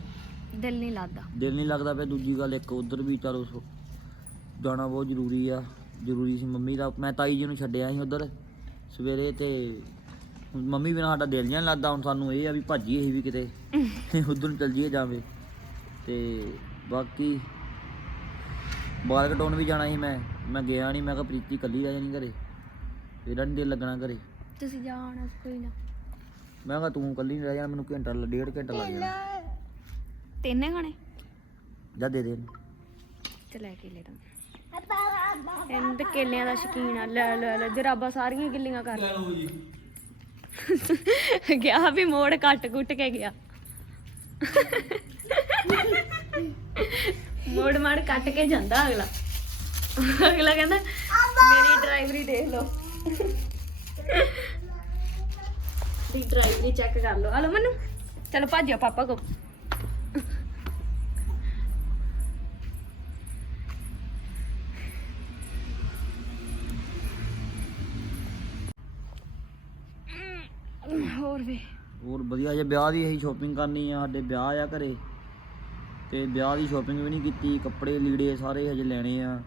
ਦਿਲ ਨਹੀਂ ਲੱਗਦਾ। ਦਿਲ ਨਹੀਂ ਲੱਗਦਾ ਪਿਆ ਦੂਜੀ ਗੱਲ ਇੱਕ ਉਧਰ ਵੀ ਚਲੋ ਜਾਣਾ ਬਹੁਤ ਜ਼ਰੂਰੀ ਆ। ਜ਼ਰੂਰੀ ਸੀ ਮੰਮੀ ਦਾ। ਮੈਂ ਤਾਈ ਜੀ ਨੂੰ ਛੱਡਿਆ ਸੀ ਉਧਰ ਸਵੇਰੇ ਤੇ ਮੰਮੀ ਬਿਨਾਂ ਸਾਡਾ ਦਿਲ ਨਹੀਂ ਲੱਗਦਾ। ਹੁਣ ਸਾਨੂੰ ਇਹ ਆ ਵੀ ਭੱਜੀਏ ਅਸੀਂ ਵੀ ਕਿਤੇ। ਉਧਰ ਨੂੰ ਚੱਲ ਜੀਏ ਜਾਵੇ ਤੇ ਬਾਕੀ ਬਾਲ ਕਟਾਉਣ ਵੀ ਜਾਣਾ ਸੀ ਮੈਂ। ਮੈਂ ਗਿਆ ਨਹੀਂ ਮੈਂ ਕਿਹਾ ਪ੍ਰੀਤੀ ਇਕੱਲੀ ਰਹਿ ਜਾਣੀ ਘਰੇ। ਇਹਦਾ ਨਹੀਂ ਦਿਲ ਲੱਗਣਾ ਘਰੇ। ਤੁਸੀਂ ਜਾਣਾ ਕੋਈ ਨਾ। ਮੈਂ ਕਿਹਾ ਤੂੰ ਇਕੱਲੀ ਨਹੀਂ ਰਹਿ ਜਾਣਾ ਮੈਨੂੰ ਘੰਟਾ ਲ- ਡੇਢ ਘੰਟਾ ਲੱਗ ਜਾਣਾ। ਤਿੰਨੇ ਖਾਣੇ? ਜਾ ਦੇ ਦੇ ਇਹਨੂੰ। ਤੇ ਲੈ ਕੇ ਲੈ ਦਾਂ ਇਹਨੂੰ ਤੇ ਕੇਲਿਆਂ ਦਾ ਸ਼ਕੀਨ ਆ। ਲੈ ਲੈ ਲੈ ਜਰਾਬਾਂ ਸਾਰੀਆਂ ਗਿੱਲੀਆਂ ਕਰ। ਲੈ ਗਿਆ ਵੀ ਮੋੜ ਕੱਟ ਕੁੱਟ ਕੇ ਗਿਆ। ਮੋੜ ਮਾੜ ਕੱਟ ਕੇ ਜਾਂਦਾ ਅਗਲਾ। ਅਗਲਾ ਕਹਿੰਦਾ, ਮੇਰੀ ਡਰਾਈਵਰੀ ਦੇਖ ਲਓ। ਦੀ ਡਰਾਈਵਰੀ ਚੈੱਕ ਕਰ ਲਓ। ਹਲੋ ਮੈਨੂੰ, ਚਲੋ ਭੱਜਿਓ ਪਾਪਾ ਕੋ ਹੋਰ ਵੀ। ਹੋਰ ਵਧੀਆ ਜੇ ਵਿਆਹ ਦੀ ਅਸੀਂ ਸ਼ਾਪਿੰਗ ਕਰਨੀ ਆ ਸਾਡੇ ਵਿਆਹ ਆ ਘਰੇ। ਤੇ ਵਿਆਹ ਦੀ ਸ਼ਾਪਿੰਗ ਵੀ ਨਹੀਂ ਕੀਤੀ ਕੱਪੜੇ ਲੀੜੇ ਸਾਰੇ ਹਜੇ ਲੈਣੇ ਆ।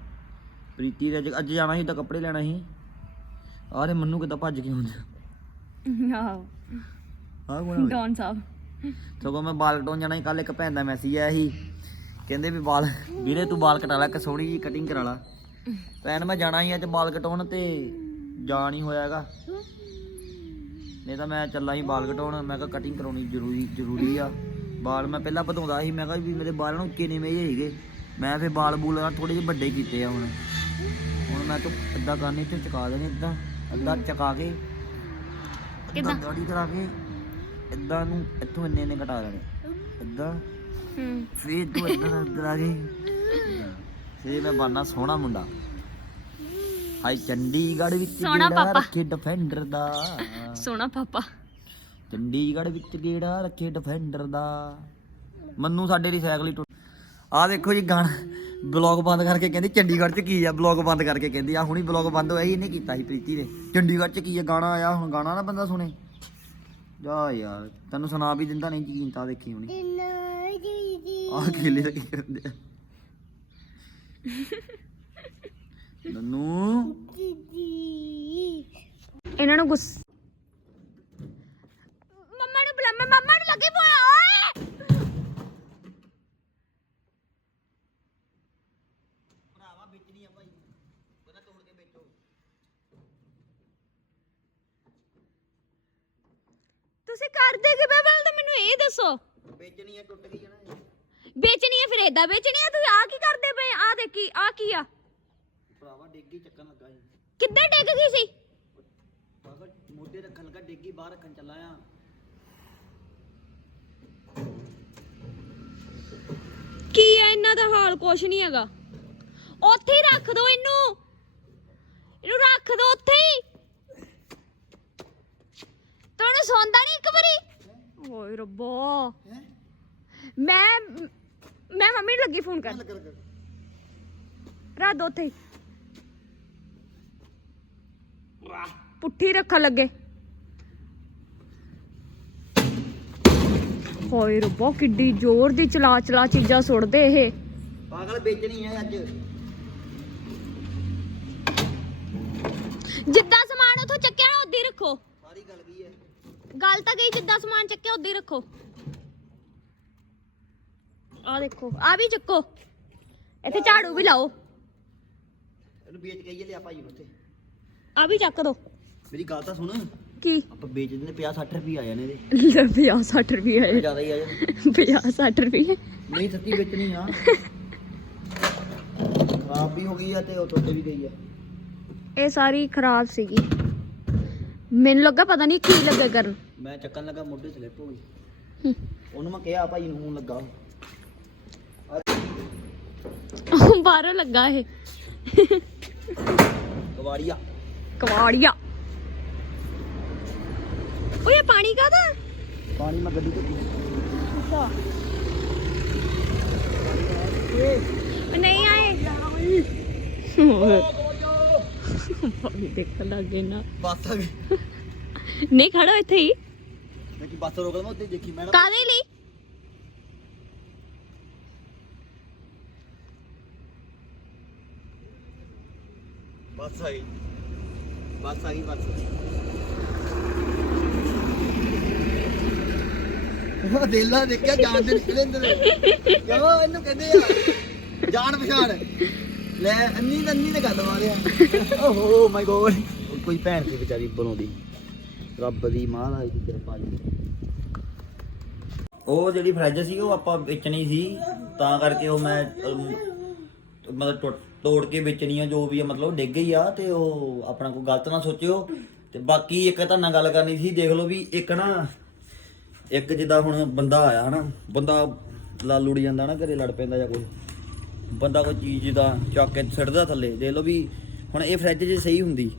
ਪ੍ਰੀਤੀ ਦੇ ਅੱਜ- ਜਾਣਾ ਸੀ ਤਾਂ ਕੱਪੜੇ ਲੈਣਾ ਸੀ। ਆਰੇ ਮੰਨੂ ਕਿੱਦਾਂ ਭੱਜ ਕੇ ਹੁੰਦਾ ਆਹੋ। ਆਹ ਕੋਣ ਡੌਨ ਸਾਹਿਬ। ਸਗੋਂ ਮੈਂ ਬਾਲ ਕਟਾਉਣ ਜਾਣਾ ਸੀ ਕੱਲ ਇੱਕ ਭੈਣ ਦਾ ਮੈਸੇਜ ਆਇਆ ਸੀ। ਕਹਿੰਦੇ ਵੀ ਬਾਲ ਵੀਰੇ ਤੂੰ ਬਾਲ ਕਟਾ ਲੈ ਇੱਕ ਸੋਹਣੀ ਜੀ ਕਟਿੰਗ ਕਰਾ ਲਾ। ਭੈਣ ਮੈਂ ਜਾਣਾ ਸੀ ਅੱਜ ਬਾਲ ਕਟਾਉਣ ਤੇ ਜਾ ਨਹੀਂ ਹੋਇਆਗਾ ਨਹੀਂ ਤਾਂ ਮੈਂ ਚੱਲਾ ਸੀ ਬਾਲ ਕਟਾਉਣ। ਮੈਂ ਕਿਹਾ ਕਟਿੰਗ ਕਰਾਉਣੀ ਜ਼ਰੂਰੀ ਜ਼ਰੂਰੀ ਆ। ਬਾਲ ਮੈਂ ਪਹਿਲਾਂ ਵਧਾਉਂਦਾ ਸੀ। ਮੈਂ ਕਿਹਾ ਵੀ ਮੇਰੇ ਬਾਲ ਨੂੰ ਉੱਕੇ ਨੀਵੇਂ ਜਿਹੇ ਸੀਗੇ। ਮੈਂ ਫਿਰ ਬਾਲ ਬੂਲ ਥੋੜੇ ਜਿਹੇ ਵੱਡੇ ਕੀਤੇ ਆ ਹੁਣ। ਹੁਣ ਮੈਂ ਤਾਂ ਇਦਾਂ ਕਰਨੀ ਤੇ ਚਕਾ ਦੇਣੇ ਇਦਾਂ ਅੱਧਾ ਚਕਾ ਕੇ ਕਿੱਦਾਂ? ਗਾੜੀ ਕਰਾ ਕੇ ਇਦਾਂ ਨੂੰ ਇੱਥੋਂ ਇੰਨੇ ਇੰਨੇ ਘਟਾ ਦੇਣੇ। ਇਦਾਂ ਹੂੰ। ਫੇਰ ਤੂੰ ਇਦਾਂ ਆ ਗਈ ਫੇਰ ਮੈਂ ਬਣਨਾ ਸੋਹਣਾ ਮੁੰਡਾ। ਹਾਈ ਚੰਡੀਗੜ੍ਹ ਵਿੱਚ ਸੋਹਣਾ ਗੇੜਾ ਪਾਪਾ। ਰੱਖੇ ਡਿਫੈਂਡਰ ਦਾ? ਸੋਹਣਾ ਪਾਪਾ। ਚੰਡੀਗੜ੍ਹ ਵਿੱਚ ਗੇੜਾ ਰੱਖੇ ਡਿਫੈਂਡਰ ਦਾ? ਮੰਨੂ ਸਾਡੇ ਦੀ ਸਾਈਕਲ ਹੀ ਟੁੱਟ ਆ ਦੇਖੋ ਜੀ ਗਾਣਾ। ਬਲੌਗ ਬੰਦ ਕਰਕੇ ਕਹਿੰਦੀ ਚੰਡੀਗੜ੍ਹ 'ਚ ਕੀ ਆ? ਬਲੌਗ ਬੰਦ ਕਰਕੇ ਕਹਿੰਦੀ ਆ ਹੁਣੀ ਬਲੌਗ ਬੰਦ ਹੋਇਆ ਸੀ ਇਹਨੇ ਕੀਤਾ ਸੀ ਪ੍ਰੀਤੀ ਨੇ ਚੰਡੀਗੜ੍ਹ 'ਚ ਕੀ ਆ ਗਾਣਾ ਆਇਆ? ਹੁਣ ਗਾਣਾ ਨਾ ਬੰਦਾ ਸੁਣੇ। ਜਾ ਯਾਰ ਤੈਨੂੰ ਸੁਣਾ ਵੀ ਦਿੰਦਾ ਨਹੀਂ ਯਕੀਨ ਤਾਂ ਦੇਖੀ ਹੁਣੀ। ਆ ਖੇਲੇ ਤਾਂ ਕੀ ਕਰਦੇ ਆ। ਨਨੂ। ਇਹਨਾਂ ਨੂੰ ਗੁੱਸ ਮੰਮਾ ਨੂੰ ਬੁਲਾ ਮੈਂ ਮੰਮਾ ਨੂੰ ਲੱਗੀ ਪੋਇਆ ਓਏ! ਭਰਾਵਾ ਵੇਚਣੀ ਆ ਭਾਈ। ਉਹਦਾ ਤੋੜ ਕੇ ਵੇਚੋ। ਤੁਸੀਂ ਕਰਦੇ ਕਿ ਬੇਬਲ ਤਾਂ ਮੈਨੂੰ ਇਹ ਦੱਸੋ। ਵੇਚਣੀ ਆ ਟੁੱਟ ਗਈ ਆ ਨਾ ਵੇਚਣੀ ਹੈ ਫਿਰ ਏਦਾਂ ਵੇਚਣੀ ਹੈ ਤੁਸੀਂ ਆ ਕੀ ਕਰਦੇ ਪਏ ਆ? ਦੇਖੀ ਆ ਕੀ ਆ? ਡੇਗੀ ਚੱਕਣ ਲੱਗਾ ਸੀ। ਕਿੱਦਾਂ ਡਿੱਗ ਗਈ ਸੀ? ਪਾਗਲ ਮੋਢੇ ਰੱਖਣ ਲੱਗਾ ਡੇਗੀ ਬਾਹਰ ਰੱਖਣ ਚੱਲਾ ਆ। ਕੀ ਹੈ ਇਹਨਾਂ ਦਾ ਹਾਲ ਕੁਛ ਨਹੀਂ ਹੈਗਾ। ਉੱਥੇ ਹੀ ਰੱਖ ਦੋ ਇਹਨੂੰ। ਇਹਨੂੰ ਰੱਖ ਦੋ ਉੱਥੇ ਹੀ। ਤੁਹਾਨੂੰ ਸੌਂਦਾ ਨਹੀਂ ਇੱਕ ਵਾਰੀ? ਓਏ ਰੱਬਾ। ਮੈਂ ਮੈਂ ਮੰਮੀ ਨੂੰ ਲੱਗੀ ਫੋਨ ਕਰ। ਰੱਖ ਦੋ ਉੱਥੇ ਹੀ। ਪੁੱਠੀ ਰੱਖਣ ਲੱਗੇ। ਹੋਏ ਰੱਬਾ ਕਿੱਡੀ ਜ਼ੋਰ ਦੀ ਚਲਾ ਚਲਾ ਚੀਜ਼ਾਂ ਸੁੱਟਦੇ ਇਹ। ਪਾਗਲ ਵੇਚਣੀ ਆ ਅੱਜ। ਜਿੱਦਾਂ ਸਮਾਨ ਉਥੋਂ ਚੱਕਿਆ ਨਾ ਉਦਾਂ ਹੀ ਰੱਖੋ। ਸਾਰੀ ਗੱਲ ਕੀ ਹੈ? ਗੱਲ ਤਾਂ ਗਈ ਜਿੱਦਾਂ ਸਮਾਨ ਚੱਕਿਆ ਉਦਾਂ ਹੀ ਰੱਖੋ। ਆ ਦੇਖੋ ਆ ਵੀ ਚੱਕੋ। ਇੱਥੇ ਝਾੜੂ ਵੀ ਲਾਓ। ਇਹਨੂੰ ਵੇਚ ਕੇ ਆਈਏ ਲਿਆ ਭਾਈ ਨੂੰ ਉੱਥੇ। ਆ ਵੀ ਚੱਕ ਦੋ। ਮੇਰੀ ਗੱਲ ਤਾਂ ਸੁਣ। ਕੀ? ਆਪਾਂ ਵੇਚ ਦਿੰਦੇ 50 60 ਰੁਪਏ ਆ ਜਾਣੇ ਇਹਦੇ। 50 60 ਰੁਪਏ ਜ਼ਿਆਦਾ ਹੀ ਆ ਜਾਣੇ। 50 60 ਰੁਪਏ। ਨਹੀਂ ਸੱਚੀ ਵੇਚਣੀ ਆ। ਖਰਾਬ ਵੀ ਹੋ ਗਈ ਆ ਤੇ ਉਹ ਟੁੱਟ ਵੀ ਗਈ ਆ। ਇਹ ਸਾਰੀ ਖਰਾਬ ਸੀਗੀ। ਮੈਨੂੰ ਲੱਗਾ ਪਤਾ ਨਹੀਂ ਕੀ ਲੱਗਾ ਕਰਨ। ਮੈਂ ਚੱਕਣ ਲੱਗਾ ਮੋਢੇ ਸਲਿੱਪ ਹੋ ਗਈ। ਉਹਨੂੰ ਮੈਂ ਕਿਹਾ ਭਾਈ ਨੂੰ ਲੱਗਾ ਉਹ। ਬਾਹਰੋਂ ਲੱਗਾ ਇਹ। ਕਵਾੜੀਆ ਕਵਾੜੀਆ ਓਏ ਪਾਣੀ ਕਾਦਾ ਪਾਣੀ ਮੈਂ ਗੱਡੀ ਤੇ ਪੀ ਨਹੀਂ ਆਏ ਪਾਣੀ ਦੇਖਣ ਲੱਗੇ ਨਾ ਬੱਸ ਆ ਗਈ ਨਹੀਂ ਖੜੋ ਇੱਥੇ ਹੀ ਮੈਂ ਕਿ ਬੱਸ ਰੋਕ ਲਵਾਂ ਉੱਤੇ ਦੇਖੀ ਮੈਂ ਨਾ ਕਾਦੇ ਲਈ ਬੱਸ ਆ ਗਈ ਬੱਸ ਆ ਗਈ ਬੱਸ। ਉਹ ਦੇਲਾ ਦੇਖਿਆ ਜਾਨ ਦੇ ਨਿਕਲੇ ਅੰਦਰ। ਕਿਉਂ? ਇਹਨੂੰ ਕਹਿੰਦੇ ਆ ਜਾਨ ਪਛਾਣ। ਲੈ ਅੰਨੀ ਤਾਂ ਅੰਨੀ ਨੇ ਗੱਲ ਮਾਰਿਆ। ਓਹੋ ਮਾਈ ਗੋਡ ਕੋਈ ਭੈਣ ਸੀ ਵਿਚਾਰੀ ਬਣਾਉਂਦੀ। ਰੱਬ ਦੀ ਮਹਾਰਾਜ ਦੀ ਕਿਰਪਾ ਜੀ। ਉਹ ਜਿਹੜੀ ਫਰਿੱਜ ਸੀ ਉਹ ਆਪਾਂ ਵੇਚਣੀ ਸੀ। ਤਾਂ ਕਰਕੇ ਉਹ ਮੈਂ ਮਤਲਬ ਟੁੱਟ- ਤੋੜ ਕੇ ਵੇਚਣੀ ਆ, ਜੋ ਵੀ ਆ, ਮਤਲਬ ਡਿੱਗ ਗਈ ਆ ਤੇ ਉਹ ਆਪਣਾ ਕੋਈ ਗਲਤ ਨਾ ਸੋਚਿਓ। ਤੇ ਬਾਕੀ ਇੱਕ ਤਾਂ ਨਾਲ ਗੱਲ ਕਰਨੀ ਸੀ, ਦੇਖ ਲਓ ਵੀ ਇੱਕ ਨਾ, ਇੱਕ ਜਿੱਦਾਂ ਹੁਣ ਬੰਦਾ ਆਇਆ ਹਨਾ, ਬੰਦਾ ਲਾਲੂੜੀ ਜਾਂਦਾ ਨਾ, ਘਰੇ ਲੜ ਪੈਂਦਾ ਜਾਂ ਕੋਈ। ਬੰਦਾ ਕੋਈ ਚੀਜ਼ ਜਿੱਦਾਂ ਚੱਕ ਕੇ ਸਿੱਟਦਾ ਥੱਲੇ, ਦੇਖ ਲਓ ਵੀ ਹੁਣ ਇਹ ਫਰਿੱਜ ਜੇ ਸਹੀ ਹੁੰਦੀ,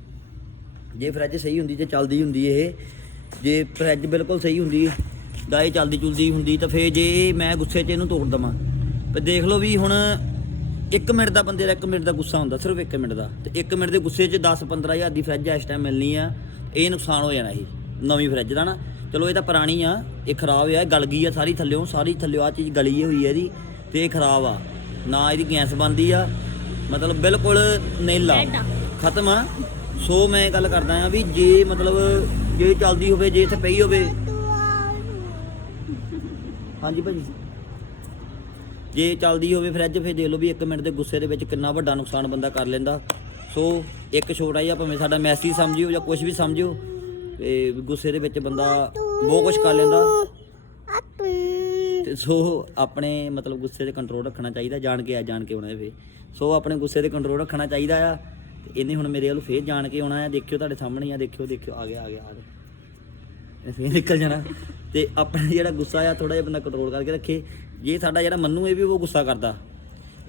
ਜੇ ਫਰਿੱਜ ਸਹੀ ਹੁੰਦੀ, ਜੇ ਚੱਲਦੀ ਹੁੰਦੀ ਇਹ, ਜੇ ਫਰਿੱਜ ਬਿਲਕੁਲ ਸਹੀ ਹੁੰਦੀ ਦਾ ਇਹ ਚੱਲਦੀ ਚੁਲਦੀ ਹੁੰਦੀ, ਤਾਂ ਫੇਰ ਜੇ ਮੈਂ ਗੁੱਸੇ 'ਚ ਇਹਨੂੰ ਤੋੜ ਦਵਾਂ। ਤੇ ਦੇਖ ਲਓ ਵੀ ਹੁਣ 1 ਮਿੰਟ ਦਾ ਬੰਦੇ ਦਾ 1 ਮਿੰਟ ਦਾ ਗੁੱਸਾ ਹੁੰਦਾ ਸਿਰਫ 1 ਮਿੰਟ ਦਾ। ਤੇ 1 ਮਿੰਟ ਦੇ ਗੁੱਸੇ 'ਚ 10 15 ਹਜ਼ਾਰ ਦੀ ਫਰਿੱਜ ਇਸ ਟਾਈਮ ਮਿਲਣੀ ਆ ਇਹ ਨੁਕਸਾਨ ਹੋ ਜਾਣਾ ਇਹ ਨਵੀਂ ਫਰਿੱਜ ਦਾ ਨਾ। ਚਲੋ ਇਹ ਤਾਂ ਪੁਰਾਣੀ ਆ ਇਹ ਖਰਾਬ ਆ ਇਹ ਗਲ ਗਈ ਆ ਸਾਰੀ ਥੱਲਿਓਂ ਸਾਰੀ ਥੱਲਿਓਂ ਆ ਚੀਜ਼ ਗਲੀ ਹੋਈ ਹੈ ਇਹਦੀ ਤੇ ਇਹ ਖਰਾਬ ਆ। ਨਾ ਇਹਦੀ ਗੈਸ ਬੰਦੀ ਆ ਮਤਲਬ ਬਿਲਕੁਲ ਨੇਲਾ ਖਤਮ ਆ। ਸੋ ਮੈਂ ਗੱਲ ਕਰਦਾ ਆ ਵੀ ਜੇ ਮਤਲਬ ਜੇ ਚੱਲਦੀ ਹੋਵੇ ਜੇ ਇੱਥੇ ਪਈ ਹੋਵੇ। ਹਾਂਜੀ ਭਾਜੀ। ਜੇ ਚੱਲਦੀ ਹੋਵੇ ਫਰਿੱਜ ਫੇਰ ਦੇਖ ਲਓ ਵੀ 1 ਮਿੰਟ ਦੇ ਗੁੱਸੇ ਦੇ ਵਿੱਚ ਕਿੰਨਾ ਵੱਡਾ ਨੁਕਸਾਨ ਬੰਦਾ ਕਰ ਲੈਂਦਾ। ਸੋ, ਇੱਕ ਛੋਟਾ ਜਿਹਾ ਭਾਵੇਂ ਸਾਡਾ ਮੈਸੇਜ ਸਮਝਿਓ ਜਾਂ ਕੁਝ ਵੀ ਸਮਝਿਓ, ਤੇ ਗੁੱਸੇ ਦੇ ਵਿੱਚ ਬੰਦਾ ਬਹੁਤ ਕੁਝ ਕਰ ਲੈਂਦਾ। ਤੇ ਸੋ, ਆਪਣੇ ਮਤਲਬ ਗੁੱਸੇ ਤੇ ਕੰਟਰੋਲ ਰੱਖਣਾ ਚਾਹੀਦਾ, ਜਾਣ ਕੇ ਆ, ਜਾਣ ਕੇ ਆਉਣਾ ਇਹ। ਫੇ ਸੋ, ਆਪਣੇ ਗੁੱਸੇ ਤੇ ਕੰਟਰੋਲ ਰੱਖਣਾ ਚਾਹੀਦਾ ਆ। ਤੇ ਇਹਨੇ ਹੁਣ ਮੇਰੇ ਵੱਲ ਫੇਰ ਜਾਣ ਕੇ ਆਉਣਾ ਆ। ਦੇਖਿਓ ਤੁਹਾਡੇ ਸਾਹਮਣੇ ਆ, ਦੇਖਿਓ ਦੇਖਿਓ, ਆ ਗਿਆ ਆ ਗਿਆ ਆ ਗਿਆ। ਇਹ ਫੇਰ ਨਿਕਲ ਜਾਣਾ। ਤੇ ਆਪਣਾ ਜਿਹੜਾ ਗੁੱਸਾ ਆ ਥੋੜਾ ਜਿਹਾ ਬੰਦਾ ਕੰਟਰੋਲ ਕਰਕੇ ਰੱਖੇ। ਜੇ ਸਾਡਾ ਜਿਹੜਾ ਮੰਨੂ ਇਹ ਵੀ ਉਹ ਗੁੱਸਾ ਕਰਦਾ।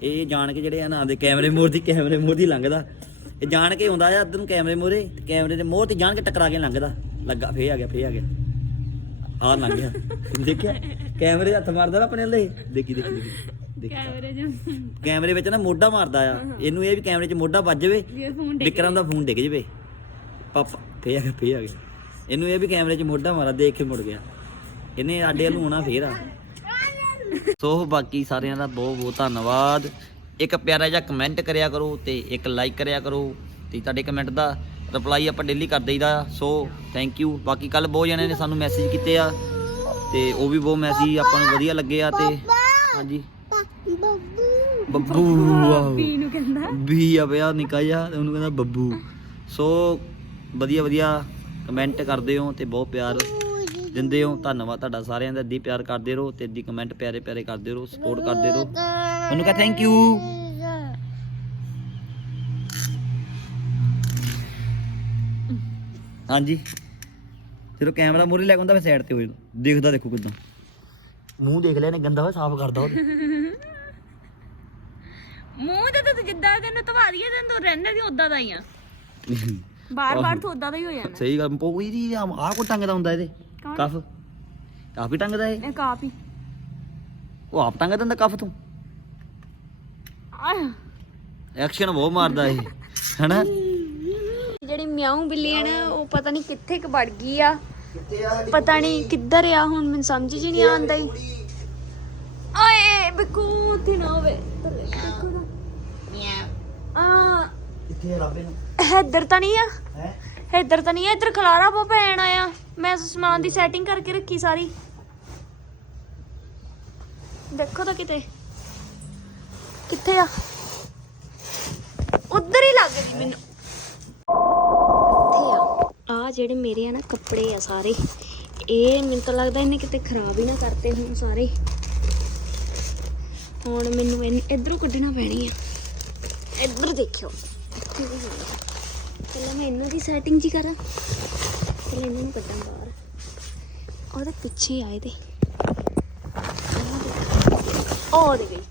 ਇਹ ਜਾਣ ਕੇ ਜਿਹੜੇ ਆ ਨਾ ਦੇ ਕੈਮਰੇ ਮੋਰ ਦੀ ਕੈਮਰੇ ਮੋਰ ਦੀ ਲੰਘਦਾ। ਇਹ ਜਾਣ ਕੇ ਆਉਂਦਾ ਆ ਅੱਧ ਨੂੰ ਕੈਮਰੇ ਮੋਰੇ ਕੈਮਰੇ ਦੇ ਮੋਹ ਤੇ ਜਾਣ ਕੇ ਟਕਰਾ ਕੇ ਲੰਘਦਾ। ਲੱਗਾ ਫੇਰ ਆ ਗਿਆ ਫੇਰ ਆ ਗਿਆ। ਆ ਲੰਘ ਗਿਆ। ਦੇਖਿਆ? ਕੈਮਰੇ ਹੱਥ ਮਾਰਦਾ ਨਾ ਆਪਣੇ ਲਈ ਦੇਖੀ ਦੇਖੀ ਦੇਖੀ। ਕੈਮਰੇ ਜੋ ਕੈਮਰੇ ਵਿੱਚ ਨਾ ਮੋਢਾ ਮਾਰਦਾ ਆ। ਇਹਨੂੰ ਇਹ ਵੀ ਕੈਮਰੇ 'ਚ ਮੋਢਾ ਵੱਜ ਜਾਵੇ ਵਿਕਰਮ ਦਾ ਫੋਨ ਡਿੱਗ ਜਵੇ। ਪਾਪਾ ਫੇਰ ਆ ਗਿਆ ਫੇਰ ਆ ਗਿਆ। ਇਹਨੂੰ ਇਹ ਵੀ ਕੈਮਰੇ 'ਚ ਮੋਢਾ ਮਾਰਾ ਦੇਖ ਕੇ ਮੁੜ ਗਿਆ। ਇਹਨੇ ਆਡੇ ਵੱਲ ਹੋਣਾ ਫੇਰ ਆ। ਸੋ ਬਾਕੀ ਸਾਰਿਆਂ ਦਾ ਬਹੁਤ ਬਹੁਤ ਧੰਨਵਾਦ। ਇੱਕ ਪਿਆਰਾ ਜਿਹਾ ਕਮੈਂਟ ਕਰਿਆ ਕਰੋ ਤੇ ਇੱਕ ਲਾਈਕ ਕਰਿਆ ਕਰੋ ਤੇ ਤੁਹਾਡੇ ਕਮੈਂਟ ਦਾ ਰਿਪਲਾਈ ਆਪਾਂ ਡੇਲੀ ਕਰ ਦਈਦਾ। ਸੋ ਥੈਂਕ ਯੂ ਬਾਕੀ ਕੱਲ ਬਹੁਤ ਜਣਿਆਂ ਨੇ ਸਾਨੂੰ ਮੈਸੇਜ ਕੀਤੇ ਆ ਤੇ ਉਹ ਵੀ ਬਹੁਤ ਮੈਸੇਜ ਆਪਾਂ ਨੂੰ ਵਧੀਆ ਲੱਗੇ ਆ ਤੇ ਹਾਂਜੀ। ਬੱਬੂ। ਪੀ ਨੂੰ ਕਹਿੰਦਾ। ਵੀ ਆ ਪਿਆ ਨਿੱਕਾ ਜਿਹਾ ਤੇ ਉਹਨੂੰ ਕਹਿੰਦਾ ਬੱਬੂ। ਸੋ ਵਧੀਆ ਵਧੀਆ ਕਮੈਂਟ ਕਰਦੇ ਹੋ ਤੇ ਬਹੁਤ ਪਿਆਰ। ਦਿੰਦੇ ਹੋ। ਧੰਨਵਾਦ ਤੁਹਾਡਾ ਸਾਰਿਆਂ ਦਾ। ਇੱਦੀ ਪਿਆਰ ਕਰਦੇ ਰਹੋ ਤੇ ਇੱਦੀ ਕਮੈਂਟ ਪਿਆਰੇ ਪਿਆਰੇ ਕਰਦੇ ਰਹੋ ਸਪੋਰਟ ਕਰਦੇ ਰਹੋ। ਉਹਨੂੰ ਕਹ ਥੈਂਕ ਯੂ ਹਾਂਜੀ। ਜਦੋਂ ਕੈਮਰਾ ਮੂਰੇ ਲੈ ਕੇ ਆਉਂਦਾ ਫਿਰ ਸਾਈਡ ਤੇ ਹੋ ਜਾਂਦਾ। ਦੇਖਦਾ ਦੇਖੋ ਕਿਦਾਂ। ਮੂੰਹ ਦੇਖ ਲਿਆ ਨੇ ਗੰਦਾ ਹੋਇਆ ਸਾਫ਼ ਕਰਦਾ ਉਹ ਮੂੰਹ ਤੇ ਤੂੰ ਜਿੱਦਾਂ ਤੈਨੂੰ ਧਵਾ ਦਈਏ ਤੈਨੂੰ ਤੂੰ ਰਹਿੰਦਾ ਸੀ ਉਦਾਂ ਦਾ ਹੀ ਆ। ਬਾਰ ਬਾਰ ਤੂੰ ਉਦਾਂ ਦਾ ਹੀ ਹੋ ਜਾਣਾ ਸਹੀ ਗੱਲ ਪੋਈ ਦੀ ਆਹ ਕੋ ਟੰਗਦਾ ਹੁੰਦਾ ਇਹਦੇ। ਕੌਣ? ਕਫ। ਕਾਫੀ ਟੰਗਦਾ ਇਹ। ਇਹ ਕਾਪੀ ਉਹ ਆਪ ਟੰਗ ਦਿੰਦਾ ਕਫ ਤੋਂ। ਆਹ। ਐਕਸ਼ਨ ਬਹੁਤ ਮਾਰਦਾ ਇਹ। ਹੈਨਾ? ਜਿਹੜੀ ਮਿਆਉ ਬਿੱਲੀ ਆ ਨਾ ਉਹ ਪਤਾ ਨਹੀਂ ਕਿੱਥੇ ਕ ਵੜ ਗਈ ਆ। ਪਤਾ ਨਹੀਂ ਕਿੱਧਰ ਆ ਹੁਣ ਮੈਨੂੰ ਸਮਝ ਜੀ ਨਹੀਂ ਆਉਂਦਾ ਹੀ। ਓਏ ਬਿੱਕੂ ਉੱਥੇ ਨਾ ਹੋਵੇ। ਥੱਲੇ ਬਿੱਕੂ ਆ ਕਿੱਥੇ ਰੱਬੇ ਨੂੰ ਇੱਧਰ ਤਾਂ ਨਹੀਂ ਆ। ਹੈ? ਇੱਧਰ ਤਾਂ ਨਹੀਂ ਆ ਇੱਧਰ ਖਲਾਰਾ ਪੋ ਪੈਣ ਆਇਆ। ਮੈਂ ਸਮਾਨ ਦੀ ਸੈਟਿੰਗ ਕਰਕੇ ਰੱਖੀ ਸਾਰੀ। ਦੇਖੋ ਤਾਂ ਕਿਤੇ। ਕਿੱਥੇ ਆ? ਉਧਰ ਹੀ ਲੱਗ ਗਈ ਮੈਨੂੰ। ਇੱਥੇ ਆ। ਆ ਜਿਹੜੇ ਮੇਰੇ ਆ ਨਾ ਕੱਪੜੇ ਆ ਸਾਰੇ। ਇਹ ਮੈਨੂੰ ਤਾਂ ਲੱਗਦਾ ਇਹਨੇ ਕਿਤੇ ਖਰਾਬ ਹੀ ਨਾ ਕਰਤੇ ਹੁਣ ਸਾਰੇ। ਹੁਣ ਮੈਨੂੰ ਇਧਰੋਂ ਕੱਢਣਾ ਪੈਣੀ ਆ। ਇੱਧਰ ਦੇਖਿਓ। ਪਹਿਲਾਂ ਮੈਂ ਇਹਨਾਂ ਦੀ ਸੈਟਿੰਗ ਜੀ ਕਰਾਂ। ਪਹਿਲਾਂ ਇਹਨਾਂ ਨੂੰ ਕੱਢਾਂ ਬਾਹਰ ਉਹਦੇ ਪਿੱਛੇ ਆਏ ਤੇ। ਉਹ ਦੇ ਗਈ